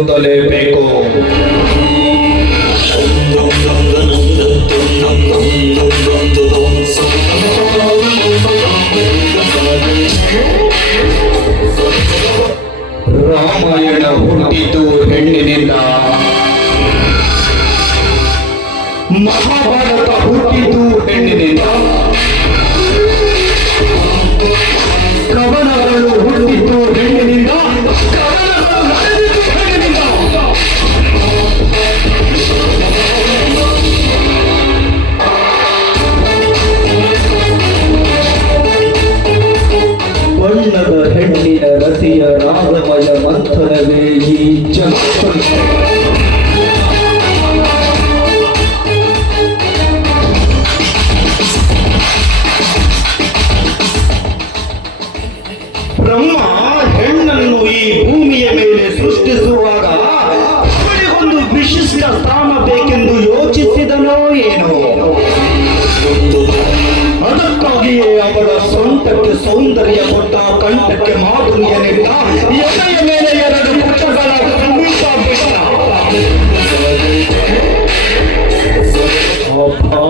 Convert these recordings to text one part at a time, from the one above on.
ಹೊಂದಲೇಬೇಕು ರಾಮಾಯಣ ಹುಟ್ಟಿತು ಹೆಣ್ಣಿನಿಂದ. ಮಹಾಭಾರತ ಸೊಂಟಕ್ಕೆ ಸೌಂದರ್ಯ ಕೊಟ್ಟ ಕಂಠಕ್ಕೆ ಮಾಧುರ್ಯ ನೀಡಿದ ಎದೆಯ ಮೇಲೆ ಎರಡು ಪುಟ್ಟಗಳ ಸಂಗೀತ ಬಿಟ್ಟ ಅಬ್ಬಾ.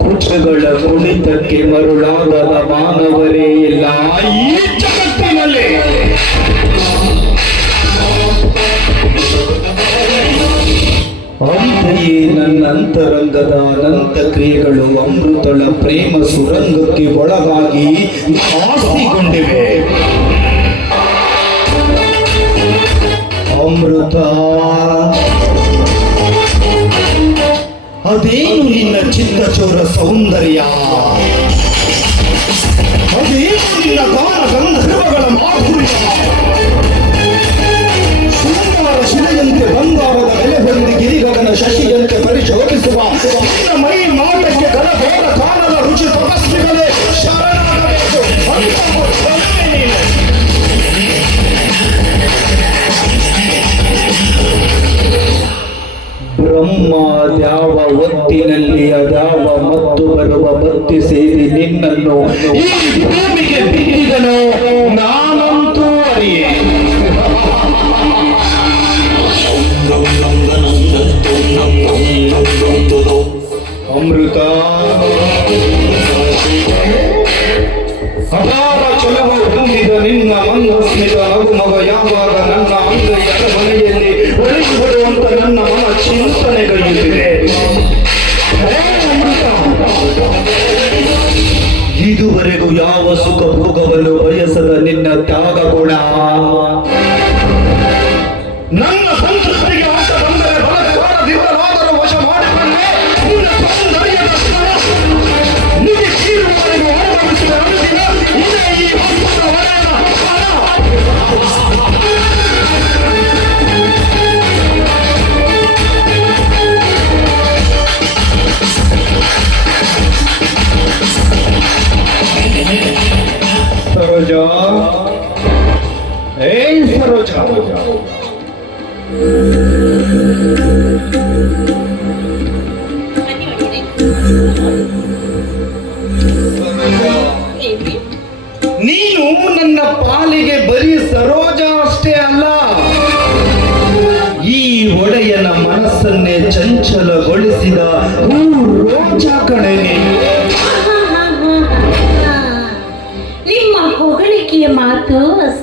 ಕುಚಗಳ ಕುಣಿತಕ್ಕೆ ಮರುಳಾಗದ ಮಾನವರೇ ಇಲ್ಲ. ಈ ಜಗತ್ತಿನಲ್ಲಿ ಅಂತೆಯೇ ಅಂತರಂಗದ ಅನಂತ ಕ್ರಿಯೆಗಳು ಅಮೃತಳ ಪ್ರೇಮ ಸುರಂಗಕ್ಕೆ ಒಳಗಾಗಿ ಆಸ್ತಿಗೊಂಡಿವೆ ಅಮೃತ ಅದೇನು ನಿನ್ನ ಚಿತ್ತಚೋರ ಸೌಂದರ್ಯ? ಪರಿಶೋಭಿಸುವ ನಿನ್ನ ಮೈ ಮಾಟಕ್ಕೆ ಗಲಭೋರ ಕಾಲದ ರುಚಿ ತಪಸ್ವಿಗಳೇ ಶರಣಾಗಬೇಕು ನೀನು. ಬ್ರಹ್ಮ ದ್ಯಾವ ಒತ್ತಿನಲ್ಲಿ ಅದ್ಯಾವ ಮತ್ತು ಬರುವ ಭಕ್ತಿ ಸೇರಿ ನಿನ್ನನ್ನು ಈ ಭೂಮಿಗೆ ಅಮೃತ ಅಪಾರ ಚಲವ ತುಂಬಿದ ನಿನ್ನ ಮನೋಸ್ಮಿತ ನಗು ಮಗ ಯಾವಾಗ ನನ್ನ ಅಂಗೈಯ ಮನೆಯಲ್ಲಿ ಒಳಗಿ ಬರುವಂತ ನನ್ನ ಮನ ಚಿಂತನೆಗೈಯುತ್ತಿದೆ ಇದುವರೆಗೂ ಯಾವ ಸುಖ ಭೋಗವನ್ನು ಬಯಸದ ನಿನ್ನ ತ್ಯಾಗ ಗುಣ ನನ್ನ ಸಂತೃಪ್ತಿಗೆ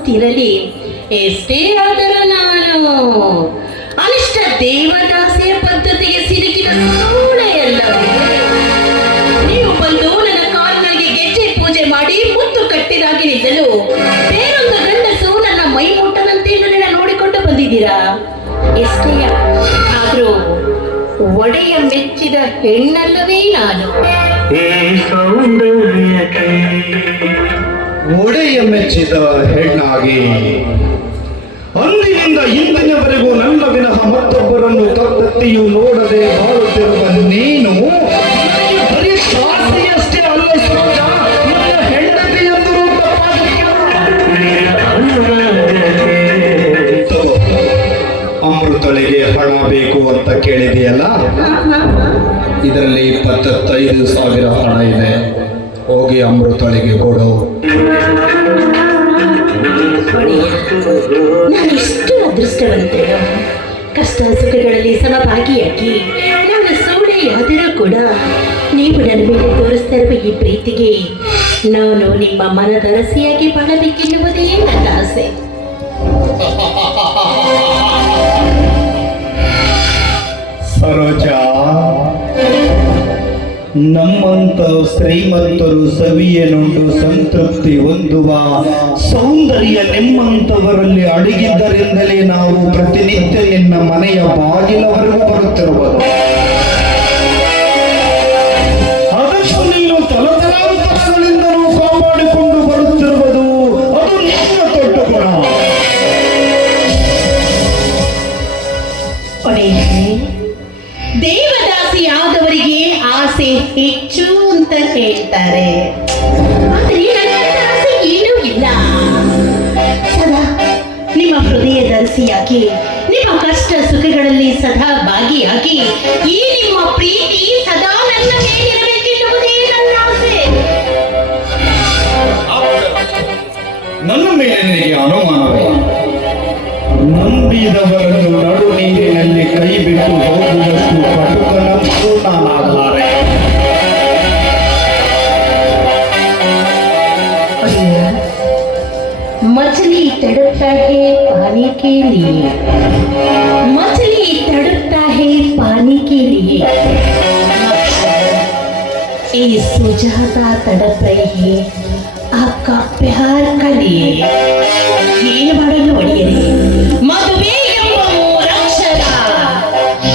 ನೋಡುತ್ತಿರಲಿ ಎಷ್ಟೇ ಆದರೂ ನಾನು, ಅನಿಷ್ಟ ದೇವದಾಸೆಯ ಪದ್ಧತಿಗೆ ಸಿಲುಕಿದ ಎಲ್ಲವೇ ನೀವು ಬಂದು ನನ್ನ ಕಾಲ್ನಲ್ಲಿಗೆ ಗೆಜ್ಜೆ ಪೂಜೆ ಮಾಡಿ ಮುತ್ತು ಕಟ್ಟಿದಾಗಿ ನಿಂತಲು, ಬೇರೊಂದು ಗಂಡಸು ನನ್ನ ಮೈ ಮುಟ್ಟದಂತೆ ನನ್ನ ನೋಡಿಕೊಂಡು ಬಂದಿದ್ದೀರಾ? ಎಷ್ಟೇ ಆದರೂ ಒಡೆಯ ಮೆಚ್ಚಿದ ಹೆಣ್ಣಲ್ಲವೇ ನಾನು. ಸೌಂದರ್ಯ ಒಡೆಯ ಮೆಚ್ಚಿದ ಹೆಣ್ಣಾಗಿ. ಅಂದಿನಿಂದ ಇಂದಿನವರೆಗೂ ನನ್ನ ವಿನಃ ಮತ್ತೊಬ್ಬರನ್ನು ಕತ್ತತ್ತಿಯೂ ನೋಡದೆ ಬಾಳುತ್ತಿರುವ ನೀನು. ಅಮೃತಳಿಗೆ ಹಣ ಬೇಕು ಅಂತ ಕೇಳಿದೆಯಲ್ಲ? ಇದರಲ್ಲಿ ಇಪ್ಪತ್ತೈದು ಸಾವಿರ ಹಣ ಇದೆ. ಹೋಗಿ ಅಮೃತಳಿಗೆ ಕೊಡು. ನಾನು ಎಷ್ಟು ಅದೃಷ್ಟವಂತಳು ಕಷ್ಟ ಸುಖಗಳಲ್ಲಿ ಸಮಭಾಗಿಯಾಗಿ ನಾನು ಸೋಳೆಯಾದರೂ ಕೂಡ ನೀವು ನನ್ನ ಮೇಲೆ ತೋರಿಸ್ತಾ ಈ ಪ್ರೀತಿಗೆ ನಾನು ನಿಮ್ಮ ಮನದರಸಿಯಾಗಿ ಬಾಳಬೇಕೆನ್ನುವುದೇ ನನ್ನ ಆಸೆ. ನಮ್ಮಂತ ಶ್ರೀಮಂತರು ಸವಿಯನುಂಟು ಸಂತೃಪ್ತಿ ಹೊಂದುವ ಸೌಂದರ್ಯ ನಿಮ್ಮಂತವರಲ್ಲಿ ಅಡಗಿದ್ದರಿಂದಲೇ ನಾವು ಪ್ರತಿನಿತ್ಯ ನಿನ್ನ ಮನೆಯ ಬಾಗಿಲವರೆಗೂ ಬರುತ್ತಿರುವುದು. ದರ್ಶಿಯಾಗಿ ನಿಮ್ಮ ಕಷ್ಟ ಸುಖಗಳಲ್ಲಿ ಸದಾ ಭಾಗಿಯಾಗಿ ಈ ನಿಮ್ಮ ಪ್ರೀತಿ ಸದಾ ನನ್ನ ಮೇಲಿರಬೇಕೆನ್ನುವುದೇ ನನ್ನ ಆಸೆ. ನನ್ನ ಮೇಲೆ ನಿನಗೆ ಅನುಮಾನವೇ? ನಂಬಿದವರನ್ನು ನಡು ನೀರಿನಲ್ಲಿ ಕೈ ಬಿಟ್ಟು ಹೋಗುವಷ್ಟು ಪಟುಕನಂತೂ ನಾನಾಗಲಾರೆ ಈ ಸುಜಾತ ತಡಪ್ರೈಹಿ ಆ ಕಪ್ಪೆಹಾರ ಕಲಿಯೇ ಏನು ಮಾಡಲು ಒಡೆಯಲಿ ಮದುವೆ ಎಂಬ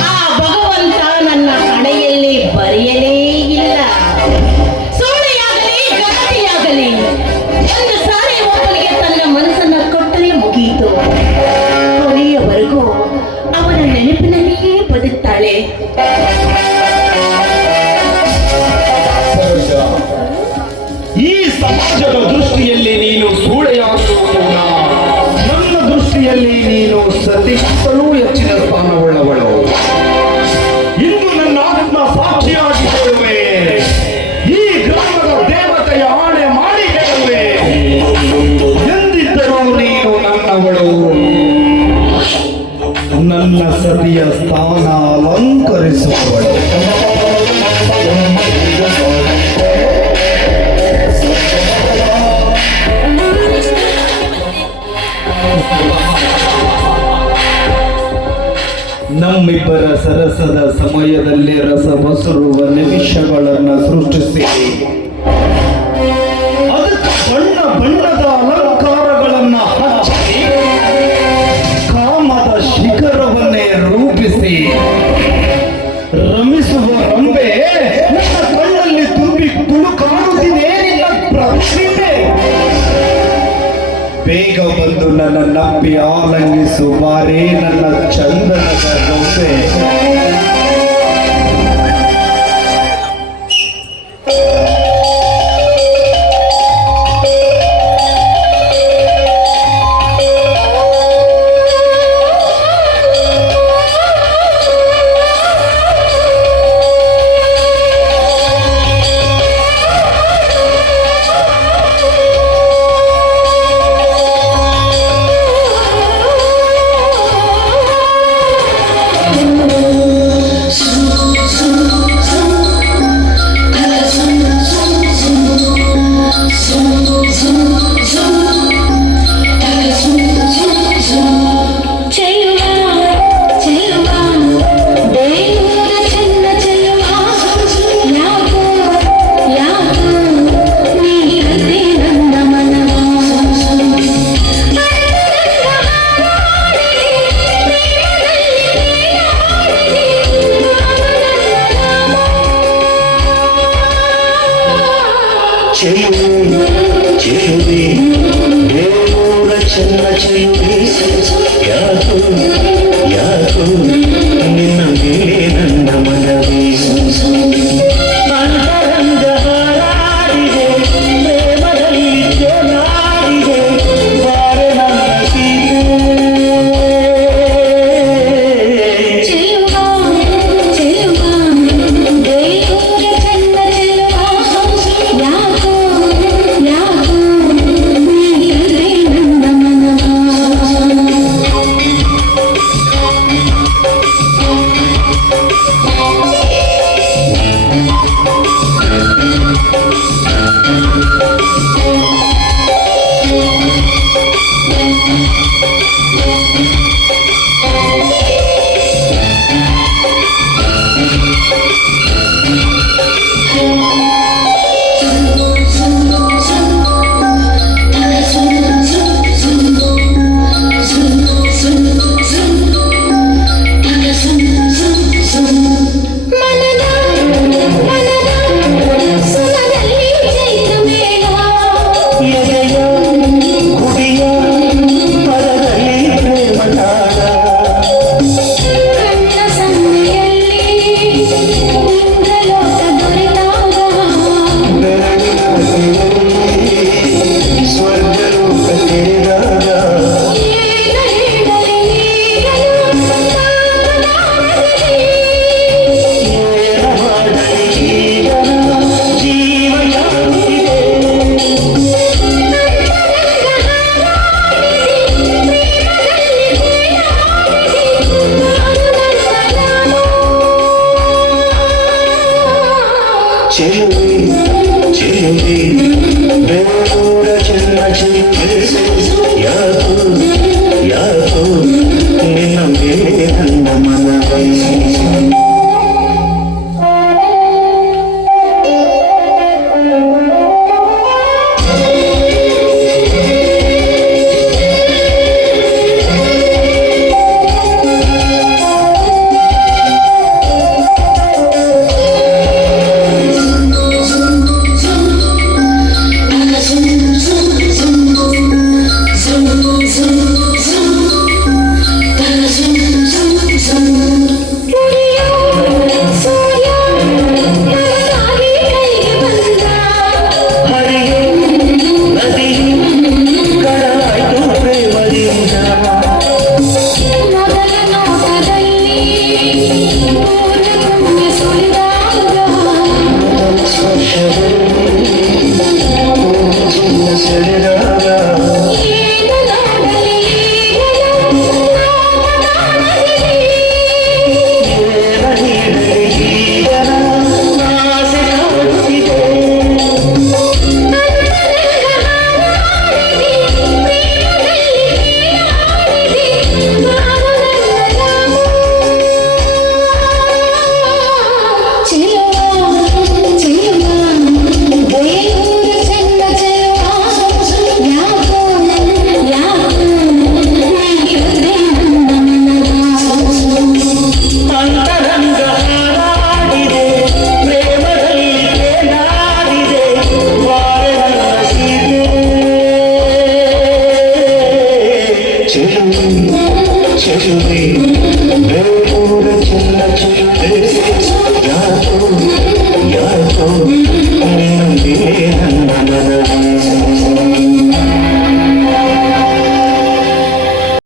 ಆ ಭಗವಂತ ನನ್ನ ಹಣೆಯಲ್ಲಿ ಬರೆಯಲೇ ಇಲ್ಲ. ಸುಳ್ಳಿಯಾಗಲಿ ಗಲಾಟೆಯಾಗಲಿ ಒಂದು ಸಾರಿ ಒಬ್ಬನಿಗೆ ತನ್ನ ಮನಸ್ಸನ್ನು ಕೊಟ್ಟರೆ ಮುಗಿಯಿತು ಕೊನೆಯವರೆಗೂ ಅವನ ನೆನಪಿನಲ್ಲಿಯೇ ಬದುಕ್ತಾಳೆ. ಸತಿಗಿಂತಲೂ ಹೆಚ್ಚಿನ ಸ್ಥಾನವುಳ್ಳವಳು ಇಂದು ನನ್ನ ಆತ್ಮ ಸಾಕ್ಷಿಯಾಗಿ ಹೇಳುವೆ ಈ ಗ್ರಾಮದ ದೇವತೆಯ ಆಣೆ ಮಾಡಿ ಹೇಳುವೆ ಎಂದಿದ್ದರೂ ನೀನು ನನ್ನವಳು. ನನ್ನ ಸತಿಯ ಸ್ಥಾನ ಅಲಂಕರಿಸುವವಳು. ನಮ್ಮಿಬ್ಬರ ಸರಸದ ಸಮಯದಲ್ಲಿ ರಸ ಬಸುರುವ ನಿಮಿಷಗಳನ್ನು ಸೃಷ್ಟಿಸಿ. ಬಣ್ಣ ಬಣ್ಣದ ಅಲಂಕಾರಗಳನ್ನ ನನ್ನ ನಪ್ಪಿ ಆಲಂಗಿಸು ಮಾರೇ ನನ್ನ ಚಂದನದ ಗೊಂಬೆ చెయ్యుని చెయ్యుని దేవుడు రచన చెయ్యుని యాకు యాకు నిన్న విలీనన్న మనవి